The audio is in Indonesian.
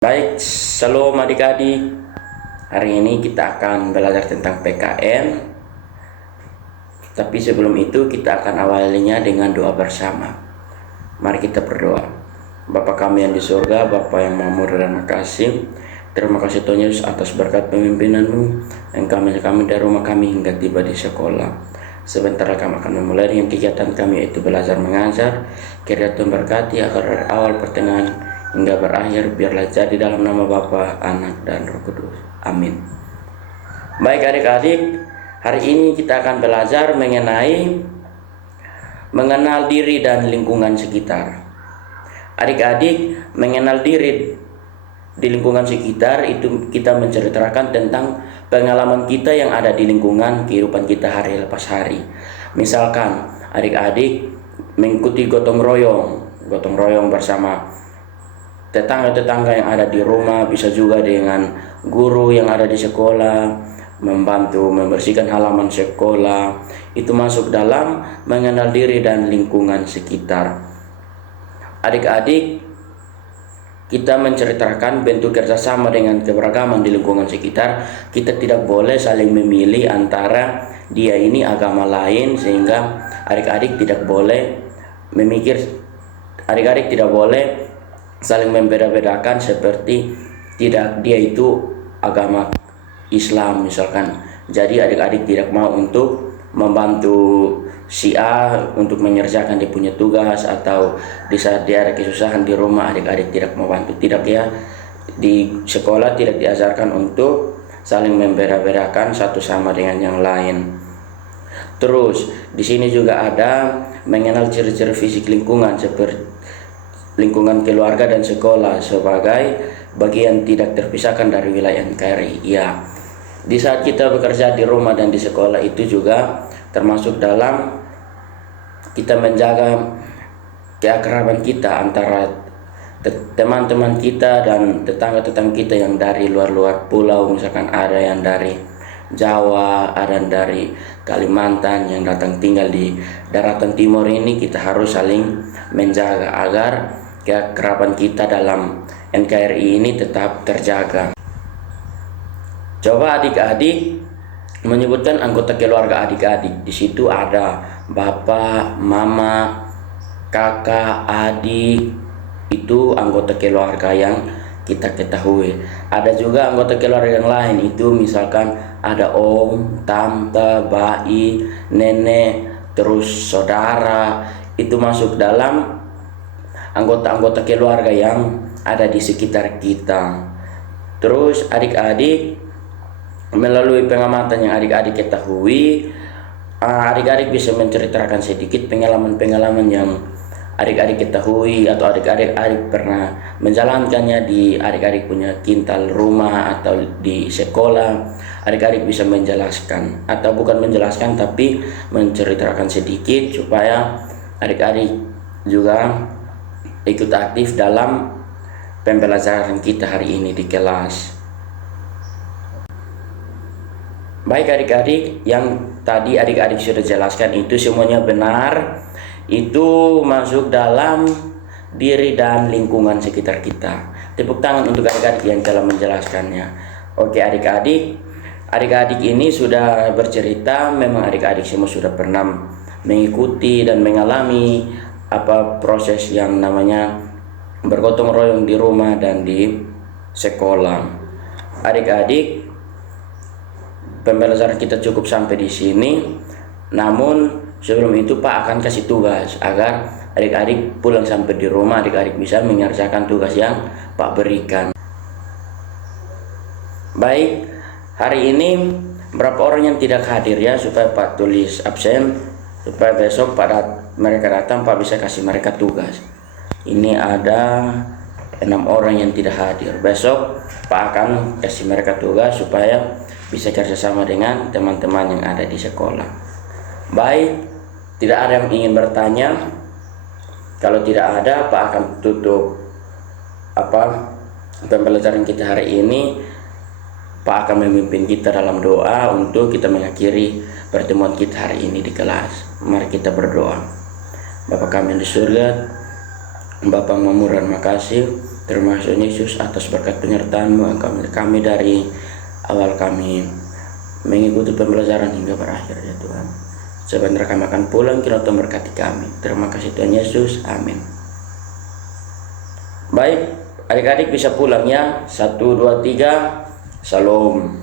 Baik, shalom adik-adik. Hari ini kita akan belajar tentang PKN. Tapi sebelum itu kita akan awalinya dengan doa bersama. Mari kita berdoa. Bapa kami yang di surga, Bapa yang makmur dan makasih. Terima kasih Tuhan Yesus atas berkat pemimpinanmu yang kami dari rumah kami hingga tiba di sekolah. Sebentar kami akan memulai dengan kegiatan kami, yaitu belajar mengajar. Kiranya Tuhan berkati agar dari awal pertengahan hingga berakhir biarlah jadi dalam nama Bapa, Anak, dan Roh Kudus. Amin. Baik adik-adik, hari ini kita akan belajar mengenai mengenal diri dan lingkungan sekitar. Adik-adik, mengenal diri di lingkungan sekitar itu kita menceritakan tentang pengalaman kita yang ada di lingkungan kehidupan kita hari lepas hari. Misalkan adik-adik mengikuti gotong royong bersama tetangga-tetangga yang ada di rumah, bisa juga dengan guru yang ada di sekolah, membantu membersihkan halaman sekolah. Itu masuk dalam mengenal diri dan lingkungan sekitar. Adik-adik, kita menceritakan bentuk kerjasama dengan keberagaman di lingkungan sekitar. Kita tidak boleh saling memilih antara dia ini agama lain, sehingga adik-adik tidak boleh adik-adik tidak boleh saling membeda-bedakan seperti tidak dia itu agama Islam misalkan. Jadi adik-adik tidak mau untuk membantu si A untuk menyelesaikan dia punya tugas, atau di saat dia ada kesusahan di rumah adik-adik tidak mau bantu. Tidak ya, di sekolah tidak diajarkan untuk saling membeda-bedakan satu sama dengan yang lain. Terus di sini juga ada mengenal ciri-ciri fisik lingkungan seperti lingkungan keluarga dan sekolah sebagai bagian tidak terpisahkan dari wilayah NKRI. Ya, di saat kita bekerja di rumah dan di sekolah itu juga termasuk dalam kita menjaga keakraban kita antara teman-teman kita dan tetangga-tetangga kita yang dari luar-luar pulau. Misalkan ada yang dari Jawa, ada yang dari Kalimantan yang datang tinggal di daratan timur ini, kita harus saling menjaga agar keakraban kita dalam NKRI ini tetap terjaga. Coba adik-adik menyebutkan anggota keluarga adik-adik. Di situ ada bapak, mama, kakak, adik. Itu anggota keluarga yang kita ketahui. Ada juga anggota keluarga yang lain, itu misalkan ada om, tante, bayi, nenek, terus saudara. Itu masuk dalam anggota-anggota keluarga yang ada di sekitar kita. Terus adik-adik, melalui pengamatan yang adik-adik ketahui, adik-adik bisa menceritakan sedikit pengalaman-pengalaman yang adik-adik ketahui atau adik-adik pernah menjalankannya di adik-adik punya kintal rumah atau di sekolah. Adik-adik bisa menjelaskan, atau bukan menjelaskan tapi menceritakan sedikit supaya adik-adik juga ikut aktif dalam pembelajaran kita hari ini di kelas. Baik adik-adik, yang tadi adik-adik sudah jelaskan itu semuanya benar. Itu masuk dalam diri dan lingkungan sekitar kita. Tepuk tangan untuk adik-adik yang telah menjelaskannya. Oke adik-adik ini sudah bercerita. Memang adik-adik semua sudah pernah mengikuti dan mengalami proses yang namanya bergotong royong di rumah dan di sekolah. Adik-adik, pembelajaran kita cukup sampai di sini. Namun sebelum itu Pak akan kasih tugas agar adik-adik pulang sampai di rumah adik-adik bisa mengerjakan tugas yang Pak berikan. Baik, hari ini berapa orang yang tidak hadir ya, supaya Pak tulis absen, supaya besok mereka datang Pak bisa kasih mereka tugas. Ini ada 6 orang yang tidak hadir. Besok Pak akan kasih mereka tugas supaya bisa kerjasama dengan teman-teman yang ada di sekolah. Baik, tidak ada yang ingin bertanya. Kalau tidak ada, Pak akan tutup pembelajaran kita hari ini. Pak akan memimpin kita dalam doa untuk kita mengakhiri pertemuan kita hari ini di kelas. Mari kita berdoa. Bapa kami di surga, Bapa makmur dan makasih. Terima kasih Yesus atas berkat penyertaan-Mu yang kami dari awal kami mengikuti pembelajaran hingga berakhir ya Tuhan. Sebentar kami akan pulang, kiranya Tuhan berkati kami. Terima kasih Tuhan Yesus, amin. Baik, adik-adik bisa pulang ya. 1, 2, 3, Salam.